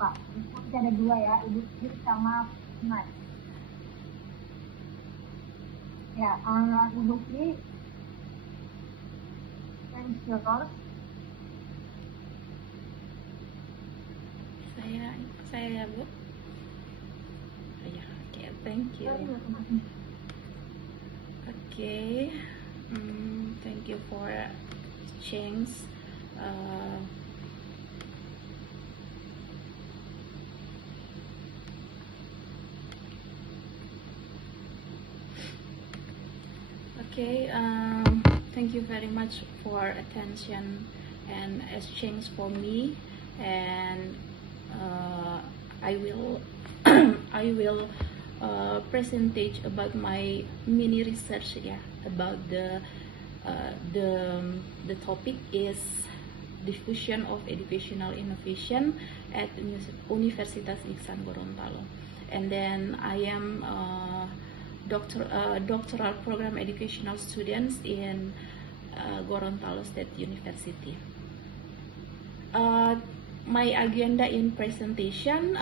Pak. Kita ada dua ya, Ibu Sri sama Mas. Ya, Ibu Sri, thanks your Saya ya Bu. Ya, oke, thank you. Okay, thank you for chance. Okay, thank you very much for attention and exchange for me, and I will I will presentate about my mini research, about the topic is diffusion of educational innovation at Universitas Iksan Gorontalo, and then I am doctoral program educational students in Gorontalo State University. My agenda in presentation,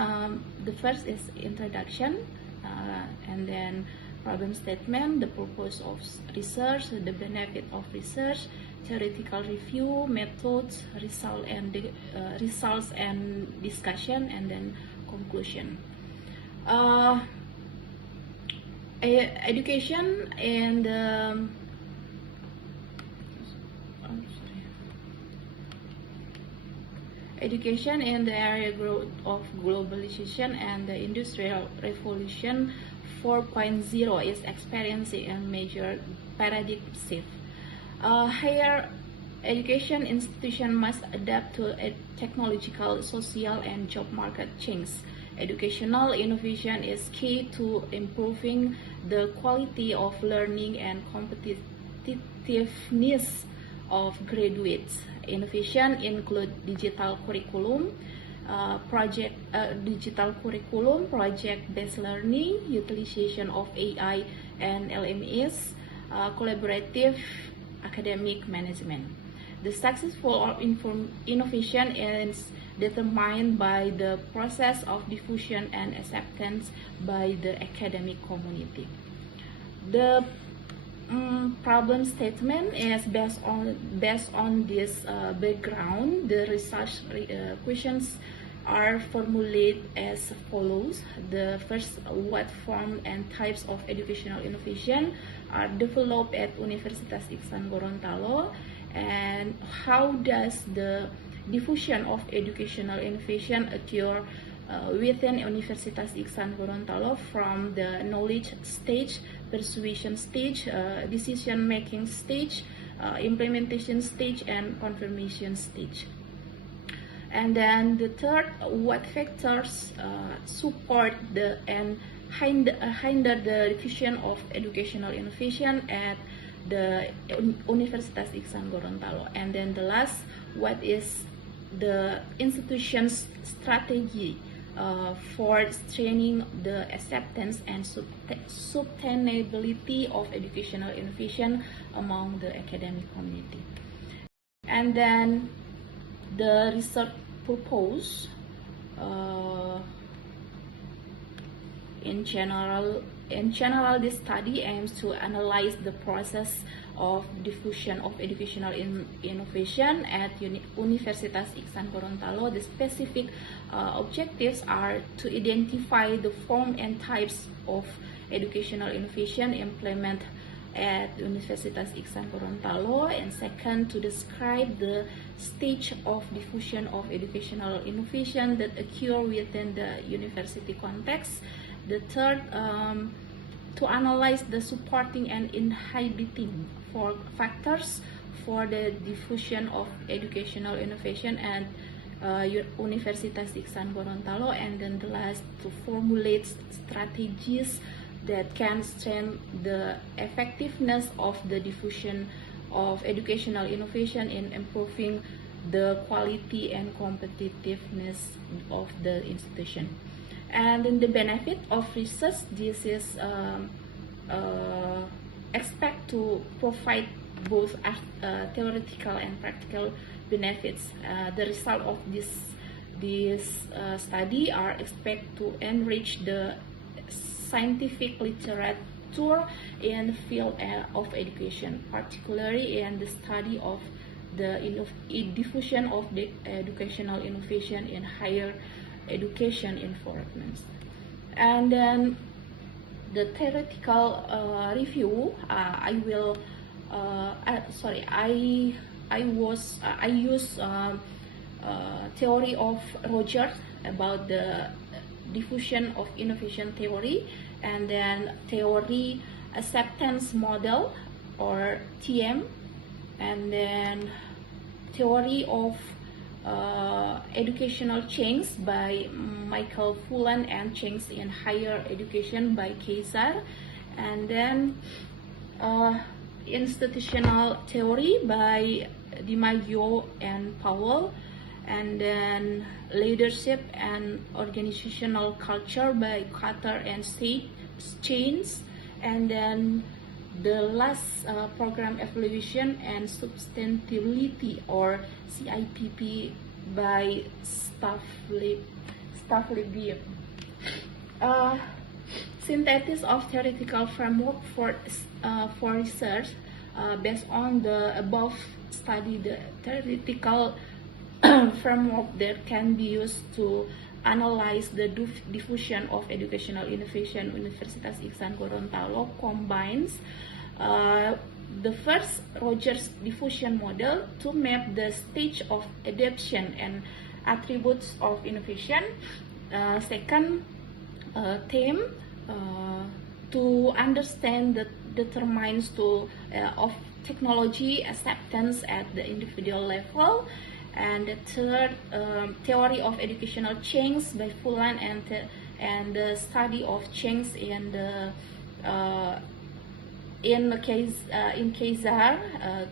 the first is introduction, and then problem statement, the purpose of research, the benefit of research, theoretical review, methods, results and discussion, and then conclusion. Education and education in the area growth of globalization and the industrial revolution 4.0 is experiencing a major paradigm shift. Higher education institution must adapt to a technological, social, and job market change. Educational innovation is key to improving the quality of learning and competitiveness of graduates. Innovation include digital curriculum, project-based learning, utilization of AI and LMS, collaborative academic management. The successful of innovation is determined by the process of diffusion and acceptance by the academic community. The problem statement is based on this background. The research questions are formulated as follows. The first, what form and types of educational innovation are developed at Universitas Iksan Gorontalo, and how does the diffusion of educational innovation occur within Universitas Iksan Gorontalo from the knowledge stage, persuasion stage, decision-making stage, implementation stage, and confirmation stage. And then the third, what factors support and hinder the diffusion of educational innovation at the Universitas Iksan Gorontalo. And then the last, what is the institution's strategy for strengthening the acceptance and sustainability of educational innovation among the academic community. And then the research purpose, in general, this study aims to analyze the process of diffusion of educational innovation at Universitas Iksan Gorontalo. The specific objectives are to identify the form and types of educational innovation implemented at Universitas Iksan Gorontalo, and second, to describe the stage of diffusion of educational innovation that occur within the university context. The third, to analyze the supporting and inhibiting factors for the diffusion of educational innovation at Universitas Iksan Gorontalo, and then the last, to formulate strategies that can strengthen the effectiveness of the diffusion of educational innovation in improving the quality and competitiveness of the institution. And then the benefit of research, this is expect to provide both theoretical and practical benefits. The result of this These studies are expected to enrich the scientific literature in the field of education, particularly in the study of the diffusion of the educational innovation in higher education environments. And then the theoretical review, I use theory of Rogers about the diffusion of innovation theory, and then theory acceptance model or TM, and then theory of educational change by Michael Fullan and change in higher education by Kaiser, and then institutional theory by DiMaggio and Powell, and then leadership and organizational culture by Carter and Chains, and then the last program evaluation and sustainability or CIPP by Staffley. Synthesis of theoretical framework for research based on the above study. The theoretical framework that can be used to analyze the diffusion of educational innovation Universitas Ihsan Gorontalo combines the first Rogers diffusion model to map the stage of adoption and attributes of innovation. Second theme to understand the determinants of technology acceptance at the individual level. And the third, theory of educational change by Fullan and the study of change in Kaiser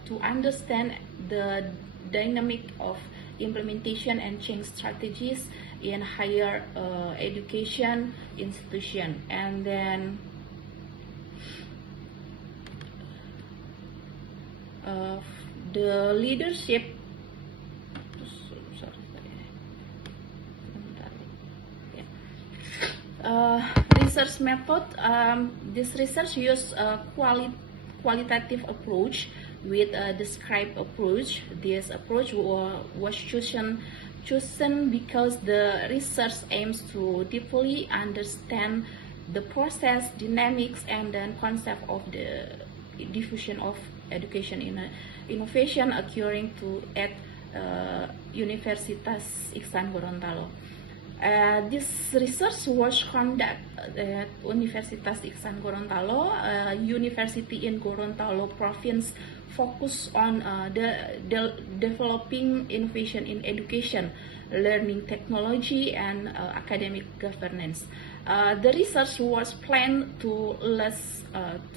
to understand the dynamic of implementation and change strategies in higher education institution. And then the leadership research method. This research used a qualitative approach with a described approach. This approach was chosen because the research aims to deeply understand the process, dynamics, and then concept of the diffusion of education innovation occurring at Universitas Ihsan Gorontalo. This research was conducted at Universitas Ihsan Gorontalo, university in Gorontalo province, focused on developing innovation in education, learning technology, and academic governance. The research was planned to last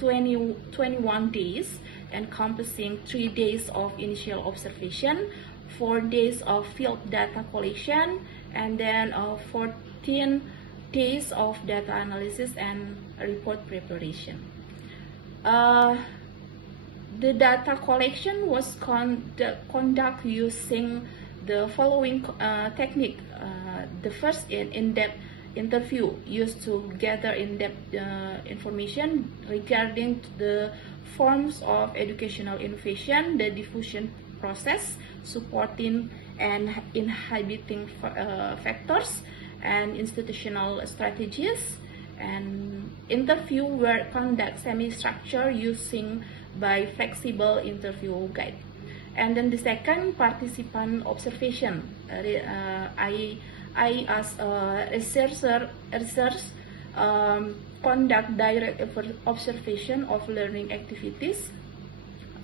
21 days, encompassing 3 days of initial observation, 4 days of field data collection, and then 14 days of data analysis and report preparation. The data collection was conducted using the following technique. The first in-depth interview used to gather in-depth information regarding the forms of educational innovation, the diffusion process, supporting and inhibiting factors, and institutional strategies. And interview were conducted semi-structured using by flexible interview guide. And then the second, participant observation. I as a researcher conduct direct observation of learning activities,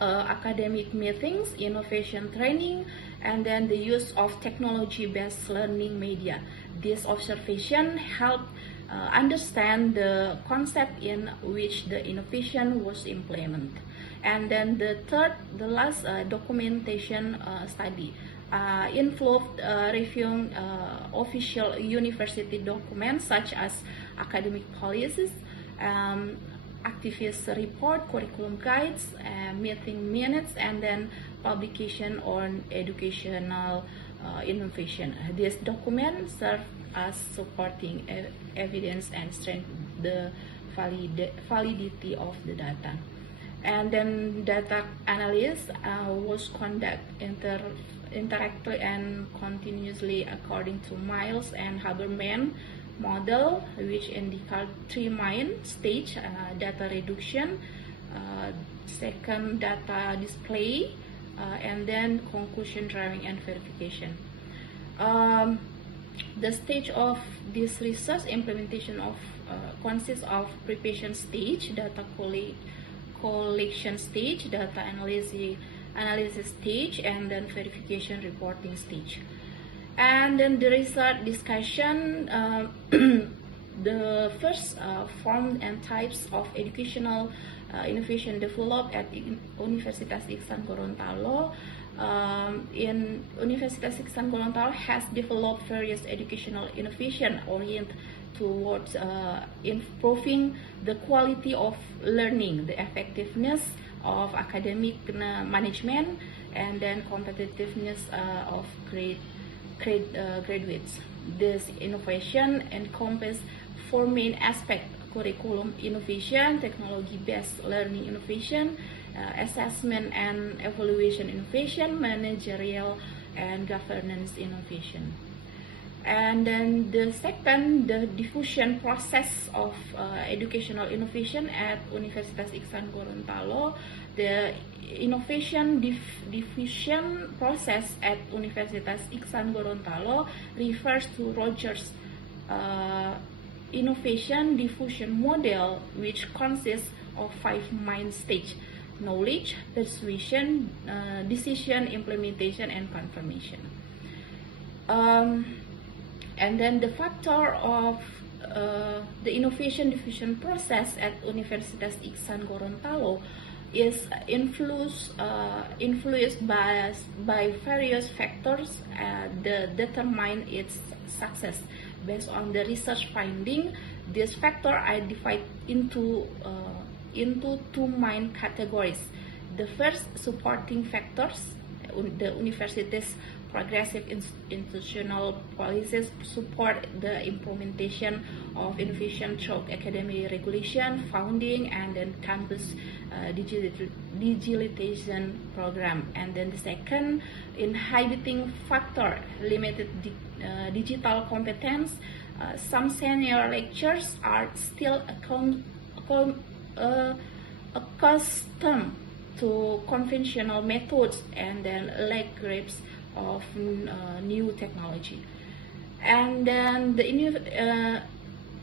academic meetings, innovation training, and then the use of technology-based learning media. This observation helped understand the concept in which the innovation was implemented. And then the last documentation study involved reviewing official university documents such as academic policies, activist report, curriculum guides, meeting minutes, and then publication on educational innovation. This document serves as supporting evidence and strengthen the validity of the data. And then data analysis was conducted interactively and continuously according to Miles and Habermas model, which indicate three main stage: data reduction, second data display, and then conclusion drawing and verification. The stage of this research implementation of consists of preparation stage, data collection stage, data analysis stage, and then verification reporting stage. And then the research discussion, the first form and types of educational innovation developed at Universitas Iksan Gorontalo. In Universitas Iksan Gorontalo has developed various educational innovation oriented towards improving the quality of learning, the effectiveness of academic management, and then competitiveness of graduates. This innovation encompasses four main aspects: curriculum innovation, technology-based learning innovation, assessment and evaluation innovation, managerial and governance innovation. And then the second, the diffusion process of educational innovation at Universitas Iksan Gorontalo. The innovation diffusion process at Universitas Iksan Gorontalo refers to Rogers' innovation diffusion model, which consists of 5 main stages: knowledge, persuasion, decision, implementation, and confirmation. And then the factor of the innovation diffusion process at Universitas Iksan Gorontalo is influenced by various factors that determine its success. Based on the research finding, this factor are divided into two main categories. The first, supporting factors. The university's progressive institutional policies support the implementation of innovation through academic regulation, funding, and then campus digitalization program. And then the second, inhibiting factor, limited digital competence. Some senior lecturers are still accustomed to conventional methods and then lack grasp of new technology. And then the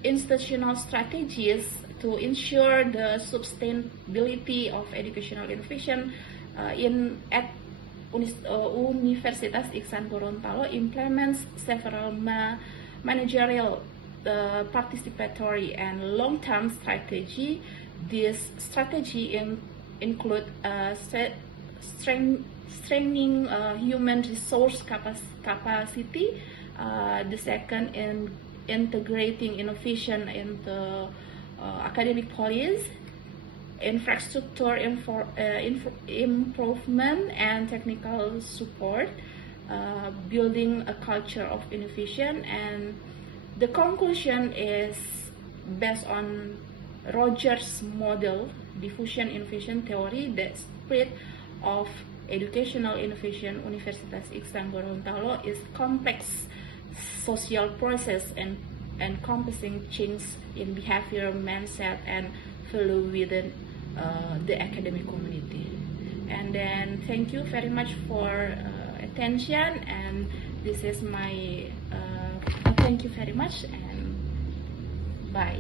institutional strategies to ensure the sustainability of educational innovation at Universitas Iksan Gorontalo implements several managerial, participatory, and long-term strategy. This strategy include strengthening human resource capacity. The second, in integrating innovation into academic policies, infrastructure improvement, and technical support, building a culture of innovation. And the conclusion is based on Rogers' model, diffusion innovation theory, the spread of educational innovation Universitas Iksan Gorontalo is complex social process and encompassing change in behavior, mindset, and value within the academic community. And then thank you very much for attention, and this is my thank you very much, and bye.